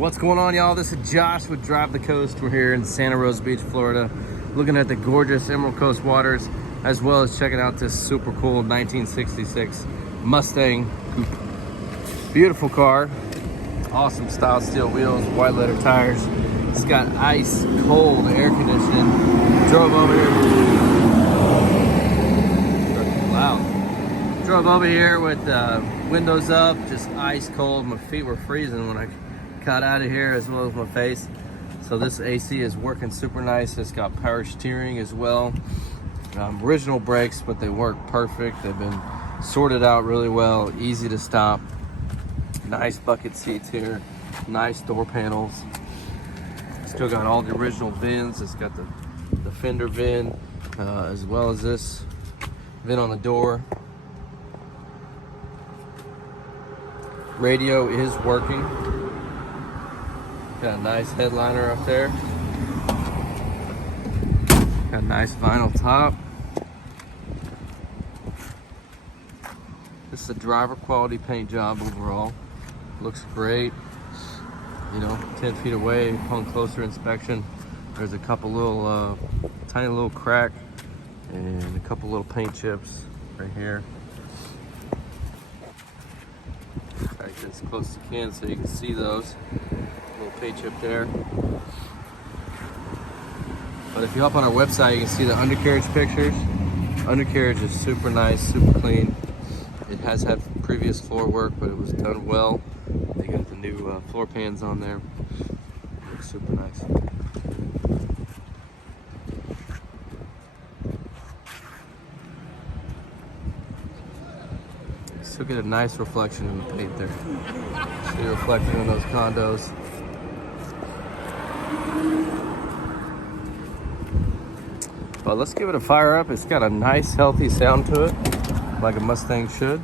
What's going on, y'all? This is Josh with Drive the Coast. We're here in Santa Rosa Beach, Florida, looking at the gorgeous Emerald Coast waters, as well as checking out this super cool 1966 Mustang Coupe. Beautiful car, awesome style steel wheels, white leather tires. It's got ice cold air conditioning. Drove over here. Wow. Drove over here with windows up, just ice cold. My feet were freezing when I got out of here, as well as my face. So this AC is working super nice. It's got power steering as well. Original brakes, but they work perfect. They've been sorted out really well, easy to stop. Nice bucket seats here, nice door panels. Still got all the original VINs. It's got the fender VIN, as well as this VIN on the door. Radio is working. Got a nice headliner up there. Got a nice vinyl top. This is a driver quality paint job overall. Looks great. You know, 10 feet away upon closer inspection, there's a couple little, tiny little crack and a couple little paint chips right here. Back as close as you can so you can see those. Little paint chip there. But if you hop on our website, you can see the undercarriage pictures. Undercarriage is super nice, super clean. It has had previous floor work, but it was done well. They got the new floor pans on there. Looks super nice. Still get a nice reflection in the paint there. See the reflection in those condos. But let's give it a fire up. It's got a nice healthy sound to it, like a Mustang should.